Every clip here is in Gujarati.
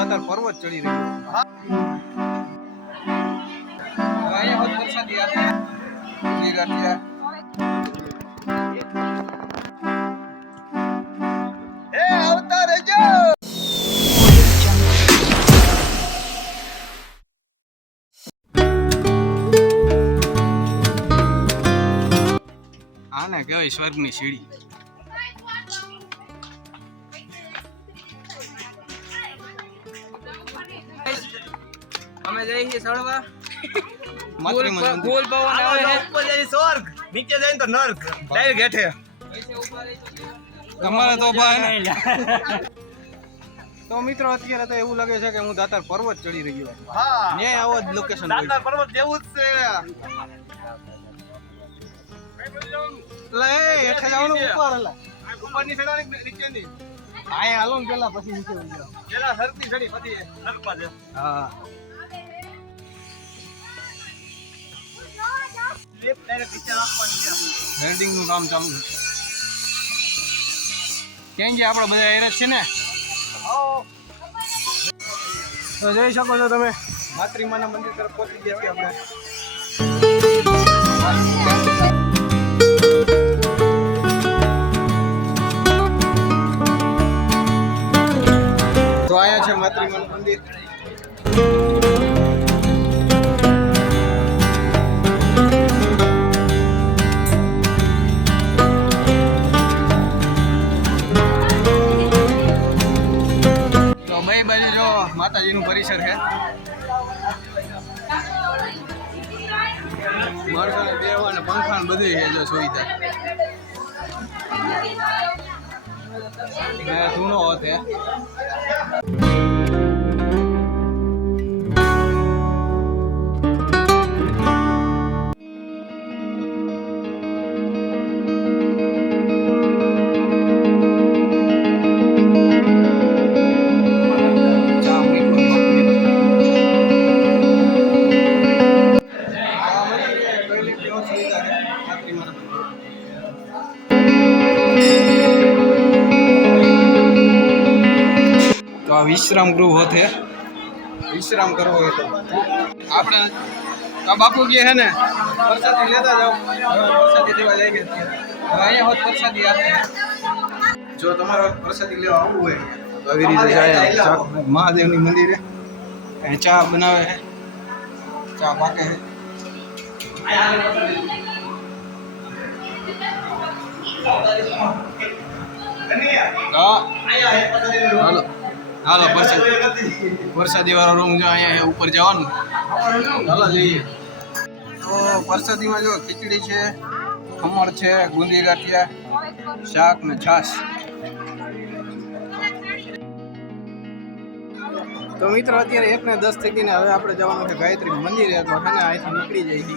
દાતાર પર્વત ચડી રહ્યો અહીંયા વરસાદી રહેજો! આને કહેવાય સ્વર્ગની સીડી. અમે જઈએ છીએ સળવા ફૂલ પવન આવે છે. ઉપર જાય સ્વર્ગ. નીચે જાય તો નર્ક. ડાયરેક્ટ હેઠે તમારે તો ભાઈ તો મિત્રો અત્યારે તો એવું લાગે છે કે હું દાતાર પર્વત ચડી રહ્યો છું. હા. આવો જ લોકેશન દાતાર પર્વત જેવું જ છે. એટલે હેઠે જવાનું ઉપર એટલે ઉપરની ચડવાની નીચેની? આય હાલો ને પેલા પછી નીચે પેલા સરતી ચડી પછી નર્કમાં જાય હા. લેફ્ટ ડાયરેક્ટ નીચે નાખવાની છે વેલ્ડિંગનું કામ ચાલુ છે. કેમ કે આપણે બધા એરજ છે ને? તો જોઈ શકો છો તમે, માતૃમાના મંદિર તરફ પહોંચી ગયા છીએ આપણે. તો આયા છે માતૃમાનું મંદિર. માતાજીનું પરિસર છે. માણસોને બેહવા અને પંખા ને બધું છે, જો સુવિધા. ને ધૂણો હોતે. વિશ્રામ ગૃહ હોતે વિશ્રામ કરવો હોય તો આપણે આ બાપુ કે છે ને પ્રસાદી લેતા જાઓ હવે પ્રસાદી લેવા જાય કે હવે અહીંયા હોત પ્રસાદી આપે જો તમારે પ્રસાદી લેવા આવવું હોય તો આવી રીતે જાય ચા- મહાદેવની મંદિરે અહીં ચા બનાવે છે ચા પાકે છે હા હાલો હાલો, પ્રસાદ. વરસાદી વાળો રૂમ જો અહીંયા ઉપર જવાનું. હાલો, જઈએ. તો વરસાદીમાં જો ખીચડી છે, ખમણ છે, ગુંદી ગાંઠિયા, શાક ને છાશ. તો મિત્રો, અત્યારે એક ને દસ થઈ ગઈને હવે આપણે જવાનું છે ગાયત્રી મંદિરે. તો હે ને, અહીંથી નીકળી જાય છે.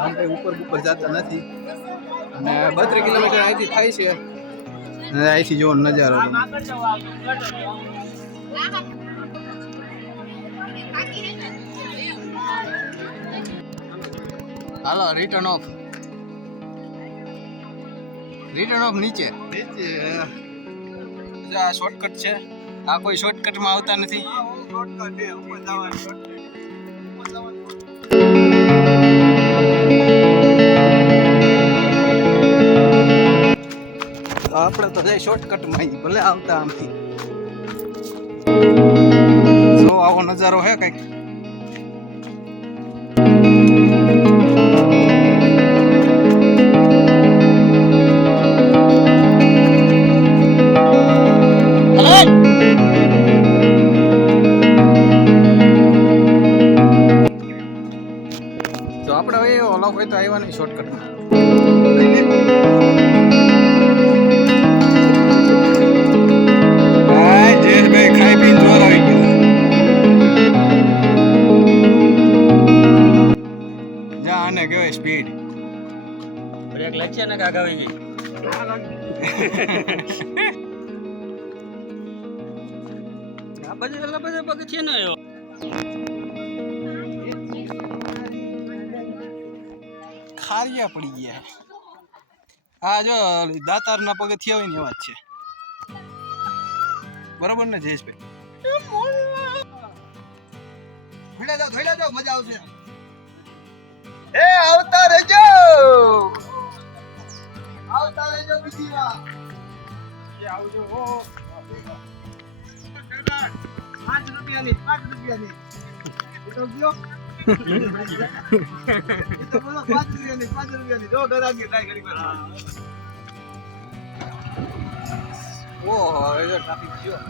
આમ કંઈ ઉપર ઉપર જતા નથી. અને બત્રીસ કિલોમીટર અહીંથી થાય છે. અને અહીંથી જોવો નજારો. હાલો રિટર્ન ઓફ રિટર્ન ઓફ નીચે. નીચે. આ શોર્ટકટ છે. આ કોઈ શોર્ટકટમાં આવતા નથી. આપણે તો જઈ શોર્ટકટમાં ભલે આવતા આમથી આવો નજારો હે કંઈક? તો આપણે હવે ઓલા હોય તો આવ્યા નહીં શોર્ટકટમાં હાય, જયેશભાઈ જા કહેવાય સ્પીડ બ્રેક લાગશે ને કાક આવી ગઈ આ બાજુ એટલા બધા પગથિયા ન આવ્યો ખારિયા પડી ગયા. આ જો દાતારના પગથિયા હોય ને એવા જ છે. બરોબર ને જયેશભાઈ? ભીડા જાઓ ધોઈલા જાઓ મજા આવશે. એ આવતા રહેજો. આવતા રહેજો બીજી વાર પાંચ રૂપિયાની પાંચ રૂપિયાની. એ તો ગયો. એ તો બોલો પાંચ રૂપિયાની પાંચ રૂપિયાની. જો ગરાગી ટ્રાય કરી ઓહો એ ટ્રાફિક ગયો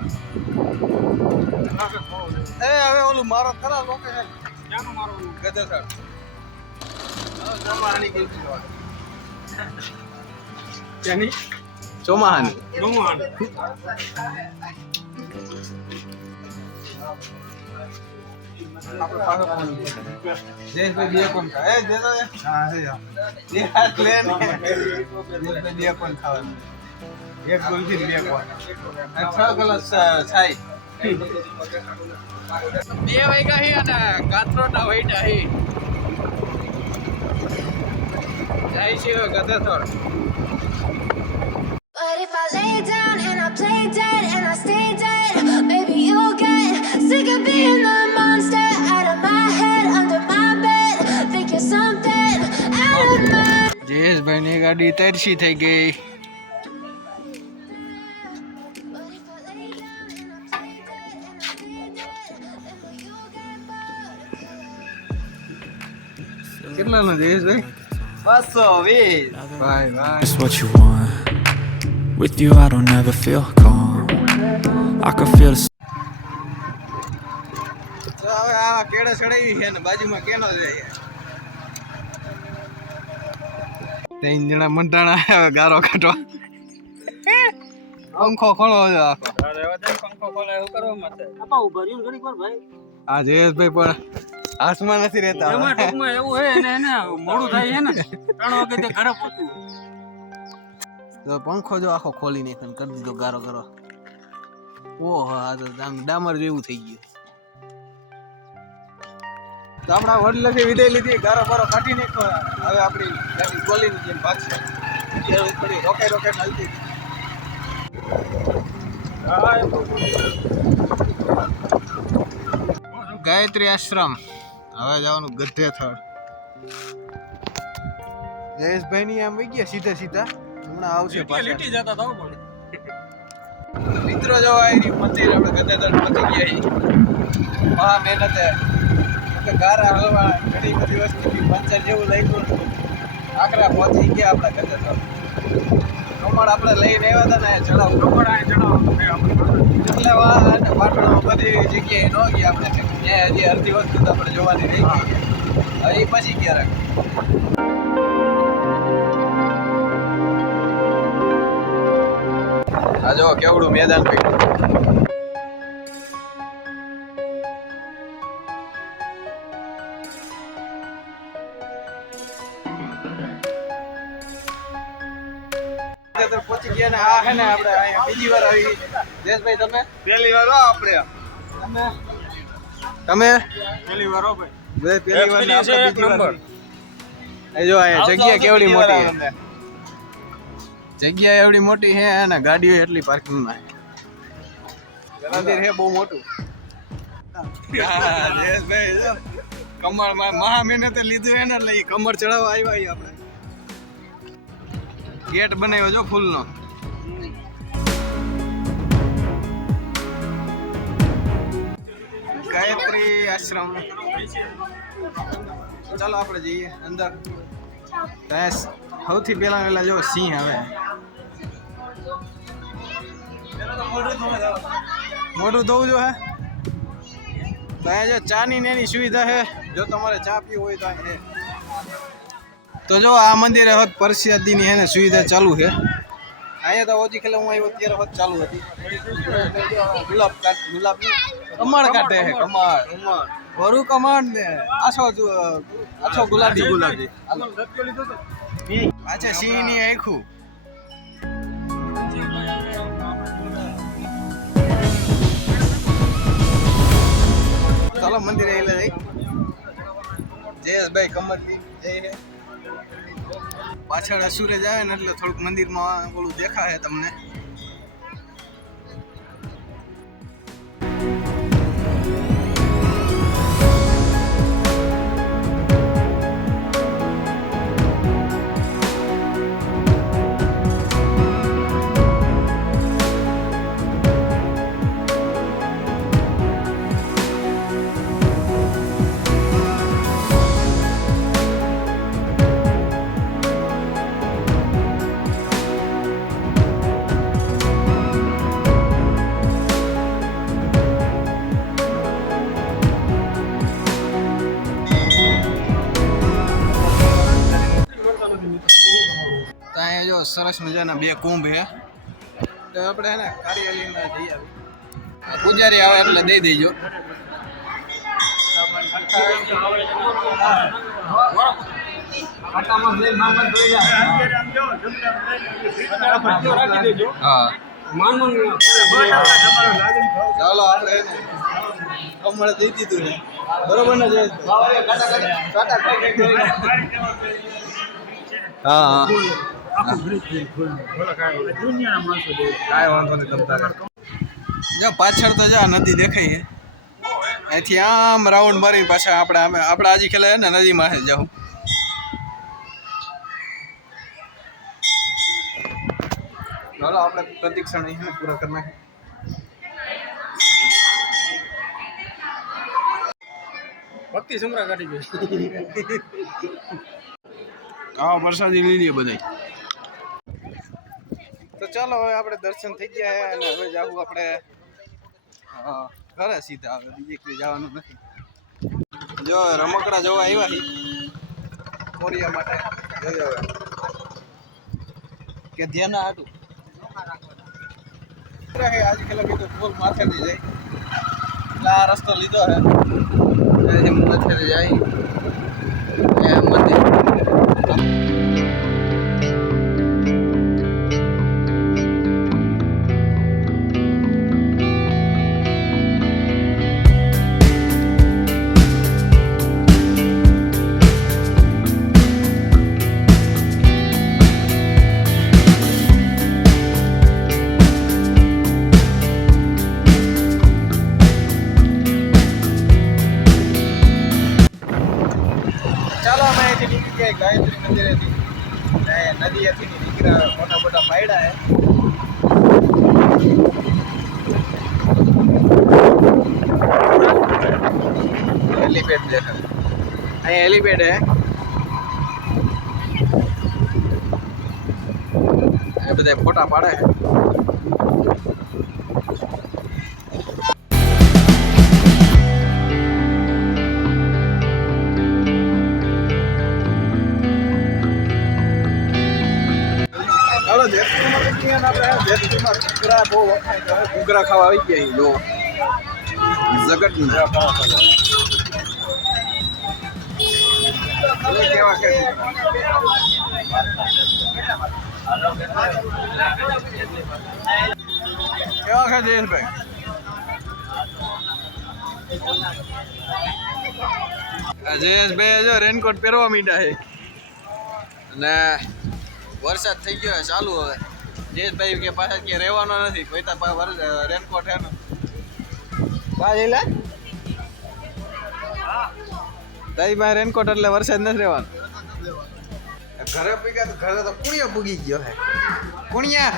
એ હવે ઓલું મારો ખરા લોકેશન ક્યાંનું મારું ગધેસર ચોમાહાની ત્યાંની ચોમાહાની. એક ગુલથી બે કોણ છ ગ્લાસ છાઈ બે વાગ્યા હી અને કાતરોટા વૈટા હી. જાય છે ગધેથોર But if I lay down and I play dead and I stay dead, maybe you'll get sick of being the monster out of my head, under my bed. Think you're something out of my. Jayeshbhai ની ગાડી તરસી થઈ ગઈ But if I lay down and I play dead and I stay dead, then will you get bored? કેટલાનો Jayeshbhai બસો વીસ ભાઈ ભાઈ It's what you want. With you, I don't ever feel calm. I can feel the તો હવે આ કેળે ચડાવી છે ને બાજુમાં કેનો જાય ત્રણ જણા મંટાણા આવે ગારો કાઢવા. પંખો ખોલો છે આખો. પંખો ખોલે એવું કરવા માટે? આપા ઊભા રહ્યું વાર ભાઈ. આ જયેશભાઈ પણ હાથમાં નથી રહેતા. એમાં ટૂંકમાં એવું હોય એને એને મોડું થાય છે ને. ત્રણ વાગે તે ઘરે પહોંચવું તો પંખો જો આખો ખોલી નાખ્યો ને કરી દીધો ગારો ગારો. ઓહો આ તો આમ ડામર જેવું થઈ ગયું. તો આપણા વડલેથી વિદાય લીધી. ગારો બારો કાઢી નાખ્યો. હવે આપણી ગાડી ગોલીની જેમ ભાગશે. રોકાઈ રોકાઈ હાલતી ગાયત્રી આશ્રમ. હવે જવાનું ગધેથળ જયેશભાઈ ની આમ વહી ગયા સીધા સીધા? હમણાં આવશે પાછા. લીટી જતા તો પડે. મિત્રો જો આવી મંદિર આપણે ગધેથળ પહોંચી ગયા મહા મહેનતે કે ગારા હલવા ઘણી બધી વસ્તુ પંચર જેવું લાગ્યું આકરા પહોંચી ગયા આપણા ગધેથળ કમળ આપણે લઈને આવ્યા હતા ને, ચડાવ. એટલે વા અને પાટણમાં બધી જગ્યાએ ન ગયા આપણે ત્યાં હજી અડધી વસ્તુ આપણે જોવાની રહી ગઈ એ પછી ક્યારેક. આ જો કેવડું મેદાન પડ્યું તો પહોંચી ગયા ને આ હે ને આપણે અહીંયા બીજી વાર આવી દેશભાઈ તમે? પહેલી વાર આપણે. તમે? તમે? પહેલી વાર હો ભાઈ. બે પહેલી વાર આપણે બીજી વાર. એ જો અહીંયા જગ્યા કેવડી મોટી છે. જગ્યા એવડી મોટી છે અને ગાડીઓ એટલી પાર્કિંગમાં મંદિર છે બહુ મોટું. જયેશભાઈ કમળમાં મહા મહેનતે લીધું એને એટલે કમર ચડાવવા આવ્યા આપણે. ગેટ બનાવ્યો છો ફૂલનો. ગાયત્રી આશ્રમ. ચાલો આપણે જઈએ અંદર. ત્યાં સૌથી પહેલા પહેલા જો સિંહ આવે. મોટું ધોવું જો હે. તો અહીંયા જો ચાની ને એની સુવિધા છે જો તમારે ચા પીવી હોય તો છે તો જો આ મંદિરે હવે પરસાદીની હે ને સુવિધા ચાલુ છે. અહીંયા તો ઓછી ખેલે હું આવ્યો ત્યારે વખત ચાલુ હતી. ગુલાબ કાટ ગુલાબ કમળ કાઢે છે કમળ ભરું કમળ ને. આછો આછો ગુલાબી. ગુલાબી. પાછા સિંહની આખું. ચાલો મંદિરે એટલે જઈ. જયેશભાઈ કમરથી જઈને પાછળ સૂરજ આવે ને એટલે થોડુંક મંદિરમાં ઓલું દેખાય તમને. સરસ મજાના બે કુંભ હે. તો આપણે એને કાર્યાલયમાં જઈ આવી પૂજારી આવે એટલે દઈ દેજો. હા. ચાલો આપણે કમળ દીધું ને બરોબર ને? હા હા. જો પાછળ તો જા નદી દેખાય અહીંથી આમ રાઉન્ડ મારી પાછા આપણે આપણે આજે ખેલા ને નદીમાં માં જાઉં ચાલો આપણે પ્રતિક્ષણ અહીંયા પૂરા કરી નાખીએ. ભક્તિ સમરા કાઢી ગઈ. હા વરસાદી લીધી બધાય. તો ચાલો, હવે આપણે દર્શન થઈ ગયા અને હવે જવું આપણે ઘરે સીધા હવે, બીજે ક્યાંય જવાનું નથી. જો, રમકડા જોવા આવ્યા છીએ કોરિયા માટે. જોજો હવે. કે ધ્યાન હતું આજે ખેલા માથેથી જાય. એટલે આ રસ્તો લીધો છે માથેથી જાય. મોટા મોટા પાયડા હે. હેલીપેડ દેખાય. અહીંયા હેલીપેડ હે. બધા ફોટા પાડે છે જેતપુરમાં તો ગયા ને આપણે જેતપુરમાં ઘૂઘરા ખાવા આવી ગયા જો. જગતના. હવે કેવા કે? કેવા છે જયેશભાઈ? જયેશભાઈ જો રેનકોટ પહેરવા માંડ્યા છે. અને વરસાદ થઈ ગયો ચાલુ હવે. જયેશભાઈ કે પાછા કે રહેવાનો નથી પૈતા પા વર- રેનકોટ હે ને. જઈ લે. તારી પાસે રેનકોટ એટલે વરસાદ નથી રહેવાનો. ઘરે પીગા તો ઘરે તો કુણિયો પૂગી ગયો હે. કુણિયા.